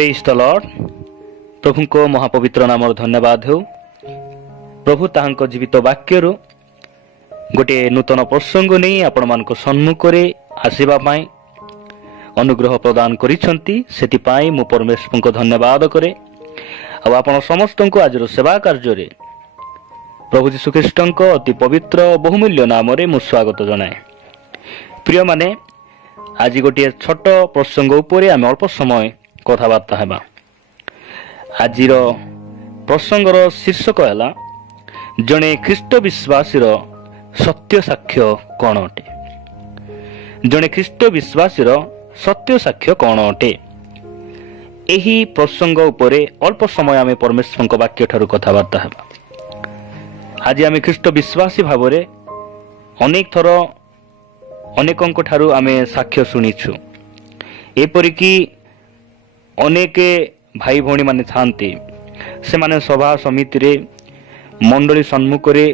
Praise the Lord. प्रभु को महापवित्र नाम धन्यवाद हो। प्रभु ताहांको जीवित वाक्य गोटे नूतन प्रसंग नहीं आपण मान सम्मुख आसवा अनुग्रह प्रदान करिसेंती। सेतिपाई मु परमेश्वर को धन्यवाद करे। अब आपण समस्त को आज सेवा कार्य प्रभु जीशु ख्रीष्ट अति पवित्र बहुमूल्य नाम मु स्वागत जनाए। प्रिय माने आज गोटे छोट प्रसंग उपरे आम अल्प समय कथबार्ता हेबा। आज प्रसंगर शीर्षक है जड़े ख्रीष्ट विश्वासी सत्य साक्ष्य कौन अटे। जड़े ख्रीष्ट विश्वासी सत्य साक्ष्य कौन अटे। यही प्रसंग उपरे अल्प समय आम परमेश्वर वाक्य ठारू कथबार्ता हेबा। आज आम ख्रीष्ट विश्वासी भाव में अनेक थर अनेकों ठारू आमे साक्ष्य शुणीछु। एपरिकी अनेक भाई भौणी माने थांती से माने सभा समिति रे मंडली सम्मुख रे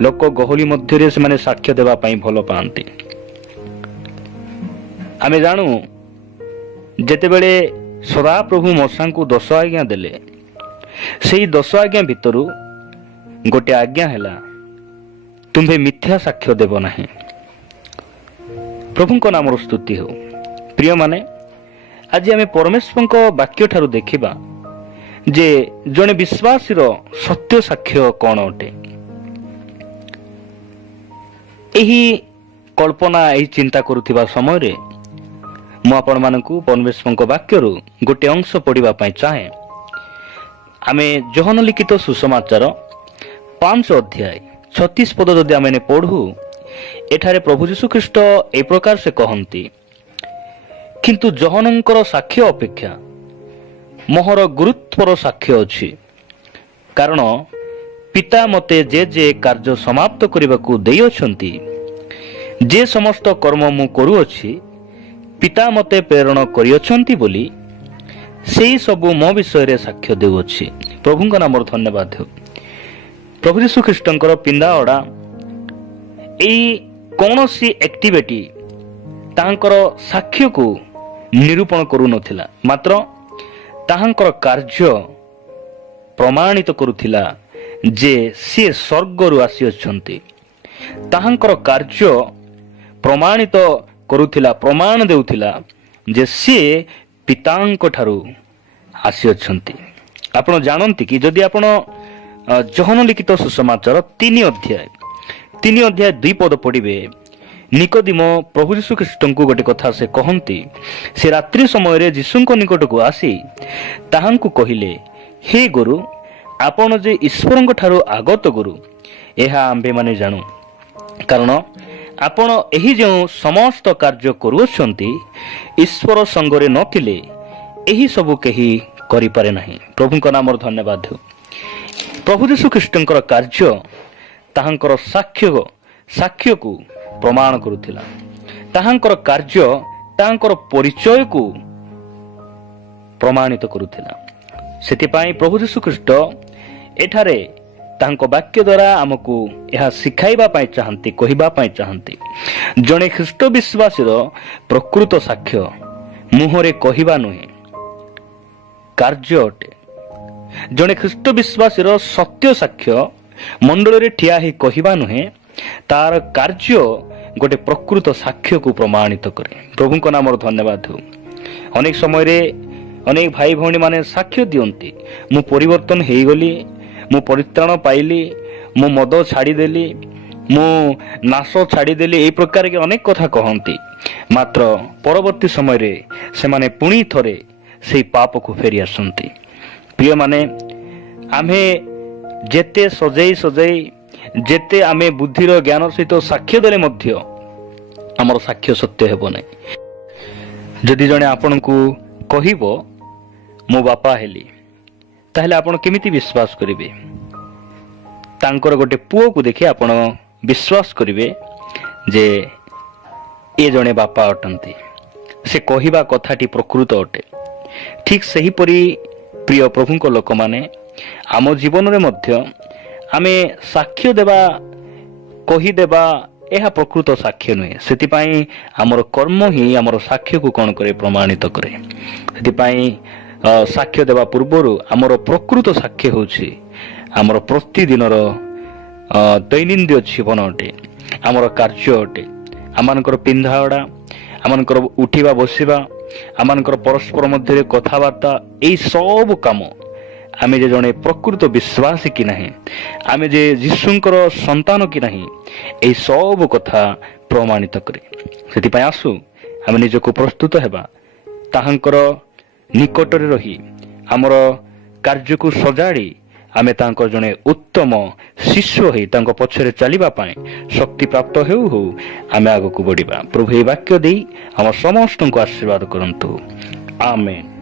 लोक गहली मध्य से माने साक्ष्य देवा पाई भल पाती। आमे जानू जेते बेले सदा प्रभु मूसा को 10 आज्ञा देले से 10 आज्ञा भितरु गोटे आज्ञा हैला तुम्हें मिथ्या साक्ष्य देव नहीं। प्रभु को नाम स्तुति हो। प्रिय माने आज आम परमेश्वर को वाक्य ठारू देखिबा जे जने विश्वासी सत्य साक्ष्य कौन अटे। यही कल्पना यही चिंता करुथिबा समय रे मु आपण मानकु परमेश्वर वाक्य गोटे अंश पढ़िबा पई चाहे। आमे यूहन्ना लिखित सुसमाचार 5 अध्याय 36 पद जदि आमे पढ़ू एठारे प्रभु जीशु ख्रीष्ट ए प्रकार से कहंती, किंतु यूहन्नांकर साक्ष्य अपेक्षा मोहर गुरुत्वर साक्ष्य अछि, कारण पिता मते जे कार्य समाप्त करबाकू देइछंती जे समस्त कर्म मु करूअछि पिता मते प्रेरण करियछंती बोली सेही सबु मो विषय रे साक्ष्य देउछि। प्रभुଙ୍କ नाम धन्यवाद हो। प्रभु यीशु ख्रीष्टଙ୍କର पिंडा अड़ा एई कोनोसी एक्टिविटी तांकर साक्ष्य को निरूपण करू नथिला, मात्र ताहांकर कार्य प्रमाणित करुथिला जे सी स्वर्गरु आसी अछंती। ताहांकर कार्य प्रमाणित करुथिला, प्रमाण देउथिला जे सी पितांक ठारू आसी अछंती। आपण जानंती कि जदि आपण यूहन्ना लिखित सुसमाचार 3 अध्याय 2 पद पढ़िबे, निकोदिम प्रभु यीशु ख्रीष्ट को गोटे कथा से कहती। से रात्रि समय रे यीशु निकट को आसी ताहांकु कहिले, हे गुरु आपण जे ईश्वर ठारू आगत गुरु एहा आंबे माने जानू, कारण आपण एही जो समस्त कार्य करूछंती ईश्वर संगरे नथिले एही सबु केही करि पारे नाही। प्रभु को नाम धन्यवाद हो। प्रभु यीशु ख्रीष्टଙ୍କର कार्य ताहांकर साक्ष्य को प्रमाण करुथिला। ताहांकर कार्य ताहांकर परिचय को प्रमाणित करुथिला। सेतिपाई प्रभु यीशु ख्रीष्ट एठारे ताहांको वाक्य द्वारा आमको यह सिखाइबा पाई चाहंती, कहिबा पाई चाहंती। जणे ख्रीष्ट विश्वासीर प्रकृत साक्ष्य मुहरे कहिबा नुहे, कार्य अटे। जणे ख्रीष्ट विश्वासीर सत्य साक्ष्य मंडल रे ठिया ही कहिबा नुहे, तार कार्य गोटे प्रकृत साक्ष्य को प्रमाणित करे। प्रभु को नाम धन्यवाद हो। अनेक समय रे अनेक भाई भौणी माने साक्ष्य दियंती, मु परिवर्तन हेई गली, मु परित्राण पाइली, मु मद छाड़ीदेली, मु नाश छाड़ीदेली, ए प्रकार के अनेक कथा कहंती। मात्र परवर्ती समय रे से माने पुणी थरे से पाप को फेरी आसंती। प्रिय माने आमे जेते सजई जेते आमे बुद्धिर ज्ञान सहित साक्ष्य देले मध्य आमर साक्ष्य सत्य हेबो नै। जदि जणे आपण को कहिबो मो बापा हेली, ताहले आपण केमिति विश्वास करिवे? तांकर गोटे पुओ को देखि आपण विश्वास करिवे जे ए जणे बापा अटंती, से कहिबा कथाटी प्रकृत अटे। ठीक सही परी प्रिय प्रभु को लोक माने आम जीवन रे मध्य आमे साक्ष्य देबा कहिदेबा यह प्रकृत साक्ष्य नुहे। सेतिपाई आमर कर्म ही आमर साक्ष्य को कौन करे? प्रमाणित करे। सेतिपाई ସାକ୍ଷ୍ୟ ଦେବା ପୂର୍ବରୁ ଆମର ପ୍ରକୃତ ସାକ୍ଷ୍ୟ ହେଉଛି ଆମର ପ୍ରତିଦିନର ଦୈନନ୍ଦିନ ଜୀବନ ଅଟେ, ଆମର କାର୍ଯ୍ୟ ଅଟେ, ଆମମାନଙ୍କର ପିନ୍ଧାଅଡ଼ା, ଆମମାନଙ୍କର ଉଠିବା ବସିବା, ଆମମାନଙ୍କର ପରସ୍ପର ମଧ୍ୟରେ କଥାବାର୍ତ୍ତା, ଏଇ ସବୁ କାମ ଆମେ ଯେ ଜଣେ ପ୍ରକୃତ ବିଶ୍ୱାସୀ କି ନାହିଁ, ଆମେ ଯେ ଯୀଶୁଙ୍କର ସନ୍ତାନ କି ନାହିଁ, ଏହି ସବୁ କଥା ପ୍ରମାଣିତ କରେ। ସେଥିପାଇଁ ଆସୁ ଆମେ ନିଜକୁ ପ୍ରସ୍ତୁତ ହେବା, ତାହାଙ୍କର ନିକଟରେ ରହି ଆମର କାର୍ଯ୍ୟକୁ ସଜାଡ଼ି ଆମେ ତାଙ୍କର ଜଣେ ଉତ୍ତମ ଶିଷ୍ୟ ହୋଇ ତାଙ୍କ ପଛରେ ଚାଲିବା ପାଇଁ ଶକ୍ତିପ୍ରାପ୍ତ ହେଉ ଆମେ ଆଗକୁ ବଢ଼ିବା। ପ୍ରଭୁ ଏହି ବାକ୍ୟ ଦେଇ ଆମ ସମସ୍ତଙ୍କୁ ଆଶୀର୍ବାଦ କରନ୍ତୁ। ଆମେନ୍।